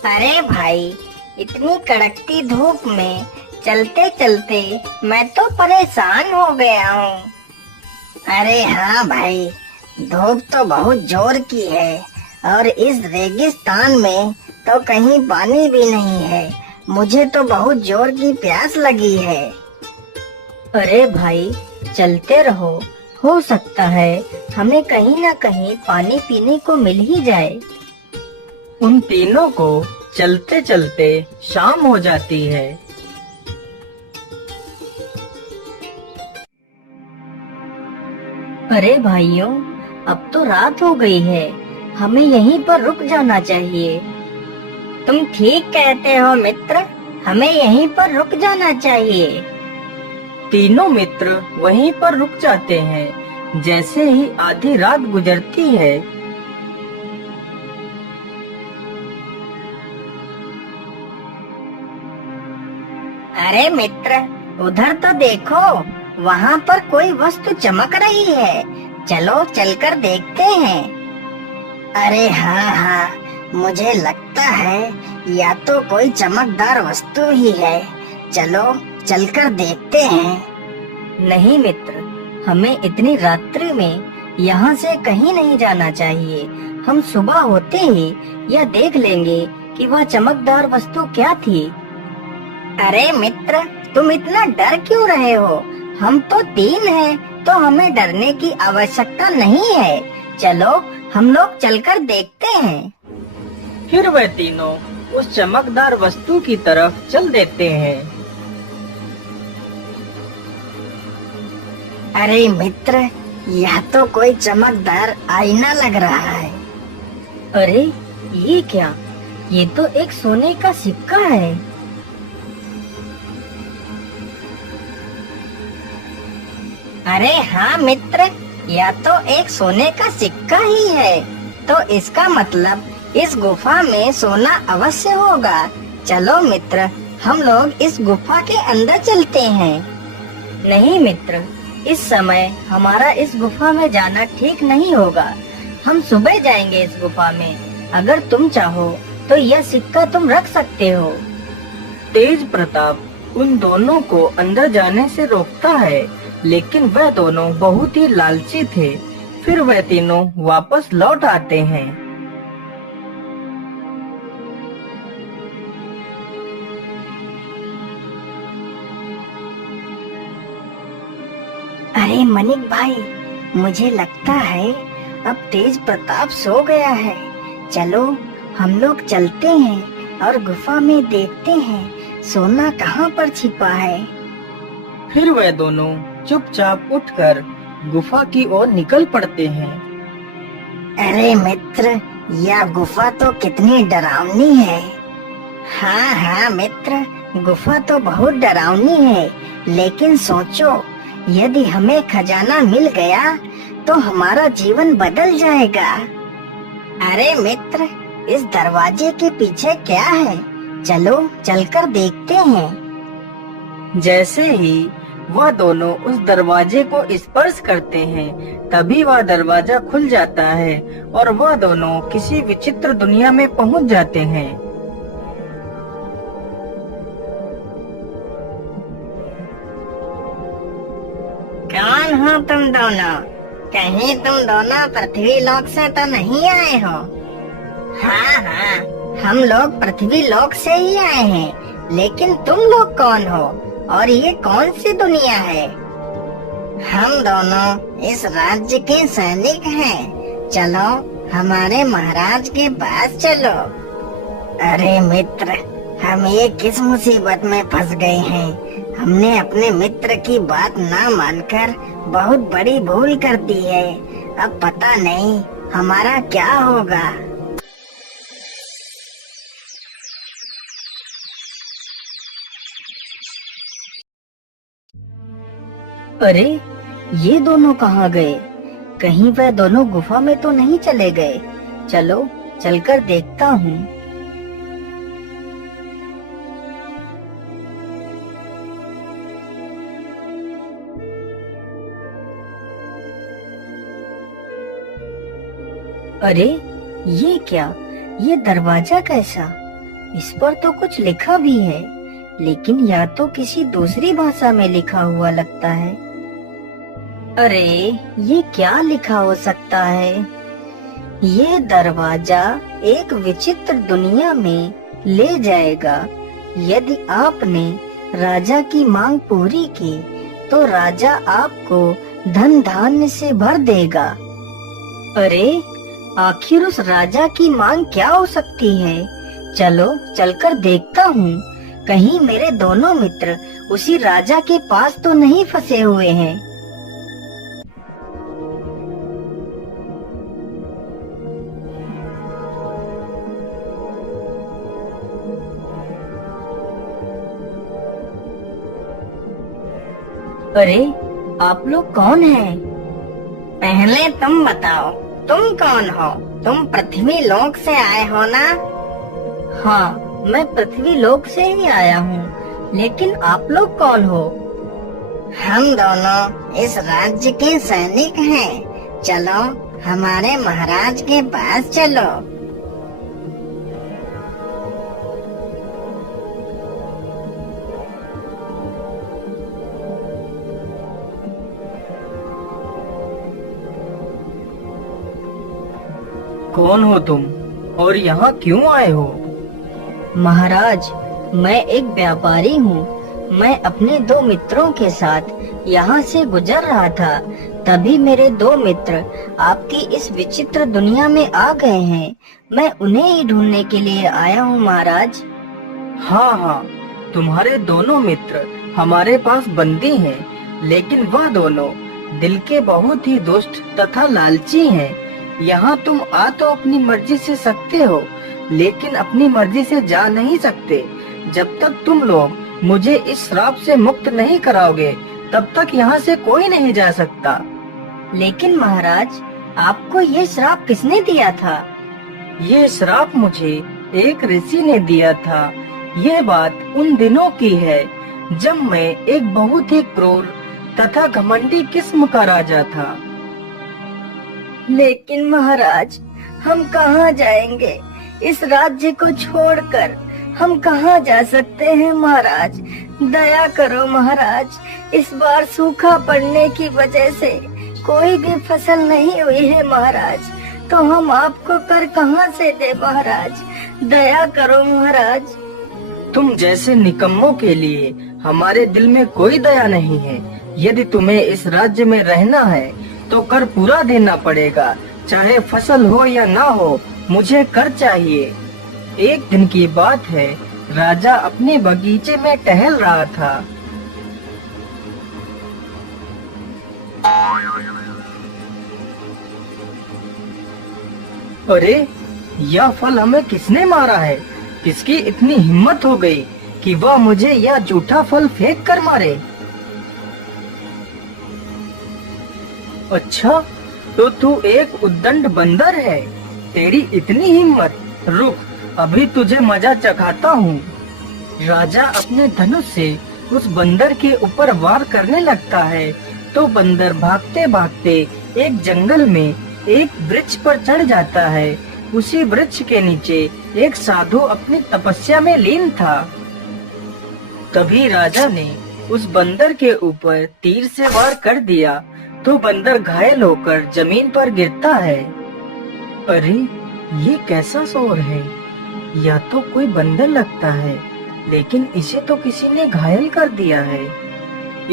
अरे भाई, इतनी कड़कती धूप में चलते चलते मैं तो परेशान हो गया हूँ। अरे हाँ भाई, धूप तो बहुत जोर की है और इस रेगिस्तान में तो कहीं पानी भी नहीं है। मुझे तो बहुत जोर की प्यास लगी है। अरे भाई, चलते रहो, हो सकता है हमें कहीं ना कहीं पानी पीने को मिल ही जाए। उन तीनों को चलते चलते शाम हो जाती है। अरे भाइयों, अब तो रात हो गई है, हमें यहीं पर रुक जाना चाहिए। तुम ठीक कहते हो मित्र, हमें यहीं पर रुक जाना चाहिए। तीनों मित्र वहीं पर रुक जाते हैं। जैसे ही आधी रात गुजरती है, अरे मित्र, उधर तो देखो, वहाँ पर कोई वस्तु चमक रही है। चलो चलकर देखते हैं। अरे हाँ हाँ, मुझे लगता है या तो कोई चमकदार वस्तु ही है। चलो चलकर देखते हैं। नहीं मित्र, हमें इतनी रात्रि में यहाँ से कहीं नहीं जाना चाहिए। हम सुबह होते ही यह देख लेंगे कि वह चमकदार वस्तु क्या थी। अरे मित्र, तुम इतना डर क्यों रहे हो? हम तो तीन हैं, तो हमें डरने की आवश्यकता नहीं है। चलो हम लोग चलकर देखते हैं। फिर वह तीनों उस चमकदार वस्तु की तरफ चल देते हैं। अरे मित्र, यह तो कोई चमकदार आईना लग रहा है। अरे ये क्या? ये तो एक सोने का सिक्का है। अरे हाँ मित्र, यह तो एक सोने का सिक्का ही है। तो इसका मतलब इस गुफा में सोना अवश्य होगा। चलो मित्र, हम लोग इस गुफा के अंदर चलते हैं। नहीं मित्र, इस समय हमारा इस गुफा में जाना ठीक नहीं होगा। हम सुबह जाएंगे इस गुफा में। अगर तुम चाहो तो यह सिक्का तुम रख सकते हो। तेज प्रताप उन दोनों को अंदर जाने से रोकता है, लेकिन वह दोनों बहुत ही लालची थे। फिर वह तीनों वापस लौट आते हैं। अरे मनिक भाई, मुझे लगता है अब तेज प्रताप सो गया है। चलो हम लोग चलते हैं और गुफा में देखते हैं सोना कहाँ पर छिपा है। फिर वह दोनों चुपचाप उठकर गुफा की ओर निकल पड़ते हैं। अरे मित्र, यह गुफा तो कितनी डरावनी है। हाँ हाँ मित्र, गुफा तो बहुत डरावनी है, लेकिन सोचो, यदि हमें खजाना मिल गया तो हमारा जीवन बदल जाएगा। अरे मित्र, इस दरवाजे के पीछे क्या है? चलो चलकर देखते हैं। जैसे ही वह दोनों उस दरवाजे को स्पर्श करते हैं, तभी वह दरवाजा खुल जाता है और वह दोनों किसी विचित्र दुनिया में पहुंच जाते हैं। कौन हो तुम दोनों? कहीं तुम दोनों पृथ्वी लोक से तो नहीं आए हो? हाँ हाँ, हम लोग पृथ्वी लोक से ही आए हैं, लेकिन तुम लोग कौन हो और ये कौन सी दुनिया है? हम दोनों इस राज्य के सैनिक हैं। चलो हमारे महाराज के पास चलो। अरे मित्र, हम ये किस मुसीबत में फंस गए हैं? हमने अपने मित्र की बात ना मानकर बहुत बड़ी भूल कर दी है। अब पता नहीं हमारा क्या होगा। अरे ये दोनों कहाँ गए? कहीं वह दोनों गुफा में तो नहीं चले गए? चलो चलकर देखता हूँ। अरे ये क्या? ये दरवाजा कैसा? इस पर तो कुछ लिखा भी है, लेकिन या तो किसी दूसरी भाषा में लिखा हुआ लगता है। अरे ये क्या लिखा हो सकता है? ये दरवाजा एक विचित्र दुनिया में ले जाएगा। यदि आपने राजा की मांग पूरी की तो राजा आपको धन धान्य से भर देगा। अरे आखिर उस राजा की मांग क्या हो सकती है? चलो चलकर देखता हूँ, कहीं मेरे दोनों मित्र उसी राजा के पास तो नहीं फंसे हुए हैं। अरे आप लोग कौन हैं? पहले तुम बताओ, तुम कौन हो? तुम पृथ्वी लोक से आए हो ना? हाँ, मैं पृथ्वी लोक से ही आया हूँ, लेकिन आप लोग कौन हो? हम दोनों इस राज्य के सैनिक हैं। चलो हमारे महाराज के पास चलो। कौन हो तुम और यहाँ क्यों आए हो? महाराज, मैं एक व्यापारी हूँ। मैं अपने दो मित्रों के साथ यहाँ से गुजर रहा था, तभी मेरे दो मित्र आपकी इस विचित्र दुनिया में आ गए हैं। मैं उन्हें ही ढूंढने के लिए आया हूँ महाराज। हाँ हाँ, तुम्हारे दोनों मित्र हमारे पास बंदी हैं, लेकिन वह दोनों दिल के बहुत ही दुष्ट तथा लालची हैं। यहाँ तुम आ तो अपनी मर्जी से सकते हो, लेकिन अपनी मर्जी से जा नहीं सकते। जब तक तुम लोग मुझे इस श्राप से मुक्त नहीं कराओगे, तब तक यहाँ से कोई नहीं जा सकता। लेकिन महाराज, आपको ये श्राप किसने दिया था? ये श्राप मुझे एक ऋषि ने दिया था। यह बात उन दिनों की है जब मैं एक बहुत ही क्रूर तथा घमंडी किस्म का राजा था। लेकिन महाराज, हम कहाँ जाएंगे? इस राज्य को छोड़कर हम कहाँ जा सकते हैं महाराज? दया करो महाराज, इस बार सूखा पड़ने की वजह से कोई भी फसल नहीं हुई है महाराज, तो हम आपको कर कहाँ से दे महाराज? दया करो महाराज। तुम जैसे निकम्मों के लिए हमारे दिल में कोई दया नहीं है। यदि तुम्हें इस राज्य में रहना है तो कर पूरा देना पड़ेगा, चाहे फसल हो या ना हो, मुझे कर चाहिए। एक दिन की बात है, राजा अपने बगीचे में टहल रहा था। अरे यह फल हमें किसने मारा है? किसकी इतनी हिम्मत हो गई कि वह मुझे यह जूठा फल फेंक कर मारे? अच्छा, तो तू एक उद्दंड बंदर है। तेरी इतनी हिम्मत, रुक अभी तुझे मजा चखाता हूँ। राजा अपने धनुष से उस बंदर के ऊपर वार करने लगता है तो बंदर भागते भागते एक जंगल में एक वृक्ष पर चढ़ जाता है। उसी वृक्ष के नीचे एक साधु अपनी तपस्या में लीन था। तभी राजा ने उस बंदर के ऊपर तीर से वार कर दिया तो बंदर घायल होकर जमीन पर गिरता है। अरे ये कैसा शोर है? या तो कोई बंदर लगता है, लेकिन इसे तो किसी ने घायल कर दिया है।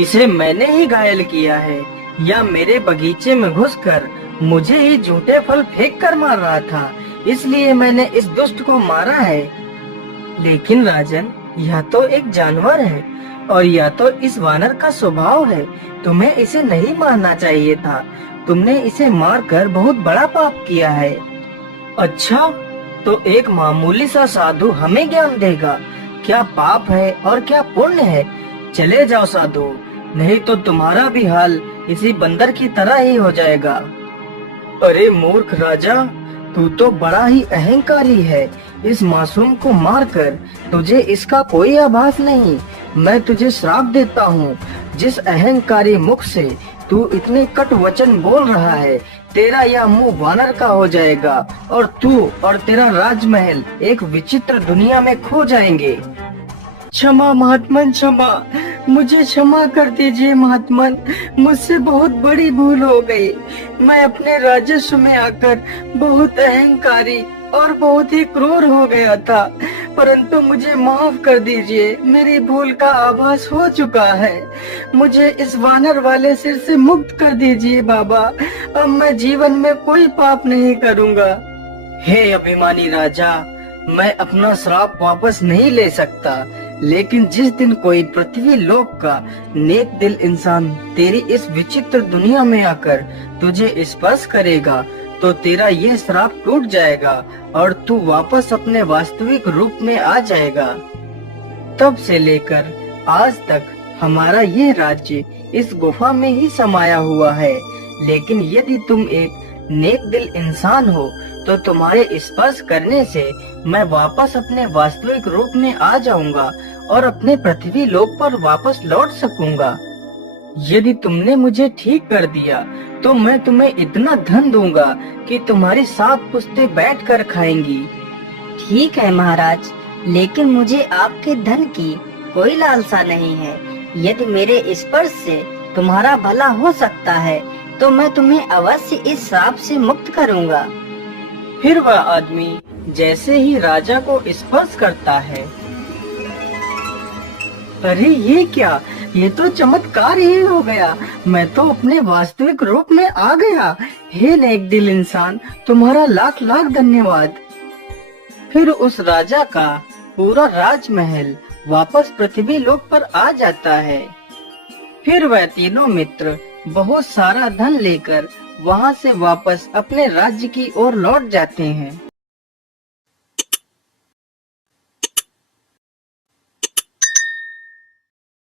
इसे मैंने ही घायल किया है या मेरे बगीचे में घुसकर मुझे ही झूठे फल फेंक कर मार रहा था, इसलिए मैंने इस दुष्ट को मारा है। लेकिन राजन, यह तो एक जानवर है और यह तो इस वानर का स्वभाव है। तुम्हें इसे नहीं मारना चाहिए था। तुमने इसे मारकर बहुत बड़ा पाप किया है। अच्छा, तो एक मामूली सा साधु हमें ज्ञान देगा क्या पाप है और क्या पुण्य है? चले जाओ साधु, नहीं तो तुम्हारा भी हाल इसी बंदर की तरह ही हो जाएगा। अरे मूर्ख राजा, तू तो बड़ा ही अहंकारी है। इस मासूम को मारकर तुझे इसका कोई आभास नहीं। मैं तुझे श्राप देता हूँ। जिस अहंकारी मुख से तू इतने कटु वचन बोल रहा है, तेरा यह मुंह वानर का हो जाएगा और तू और तेरा राजमहल एक विचित्र दुनिया में खो जाएंगे। क्षमा महात्मन, क्षमा, मुझे क्षमा कर दीजिए महात्मन, मुझसे बहुत बड़ी भूल हो गई। मैं अपने राजस्व में आकर बहुत अहंकारी और बहुत ही क्रूर हो गया था, परंतु मुझे माफ कर दीजिए, मेरी भूल का आभास हो चुका है। मुझे इस वानर वाले सिर से मुक्त कर दीजिए बाबा, अब मैं जीवन में कोई पाप नहीं करूँगा। हे अभिमानी राजा, मैं अपना श्राप वापस नहीं ले सकता, लेकिन जिस दिन कोई पृथ्वी लोक का नेक दिल इंसान तेरी इस विचित्र दुनिया में आकर तुझे स्पर्श करेगा तो तेरा ये श्राप टूट जाएगा और तू वापस अपने वास्तविक रूप में आ जाएगा। तब से लेकर आज तक हमारा ये राज्य इस गुफा में ही समाया हुआ है, लेकिन यदि तुम एक नेक दिल इंसान हो तो तुम्हारे स्पर्श करने से मैं वापस अपने वास्तविक रूप में आ जाऊंगा और अपने पृथ्वी लोक पर वापस लौट सकूंगा। यदि तुमने मुझे ठीक कर दिया तो मैं तुम्हें इतना धन दूंगा कि तुम्हारी 7 पुश्तें बैठकर खाएंगी। ठीक है महाराज, लेकिन मुझे आपके धन की कोई लालसा नहीं है। यदि मेरे स्पर्श से तुम्हारा भला हो सकता है तो मैं तुम्हें अवश्य इस श्राप से मुक्त करूंगा। फिर वह आदमी जैसे ही राजा को स्पर्श करता है, अरे ये क्या, ये तो चमत्कार ही हो गया, मैं तो अपने वास्तविक रूप में आ गया। हे नेक दिल इंसान, तुम्हारा लाख लाख धन्यवाद। फिर उस राजा का पूरा राजमहल वापस पृथ्वी लोक पर आ जाता है। फिर वह तीनों मित्र बहुत सारा धन लेकर वहाँ से वापस अपने राज्य की ओर लौट जाते हैं।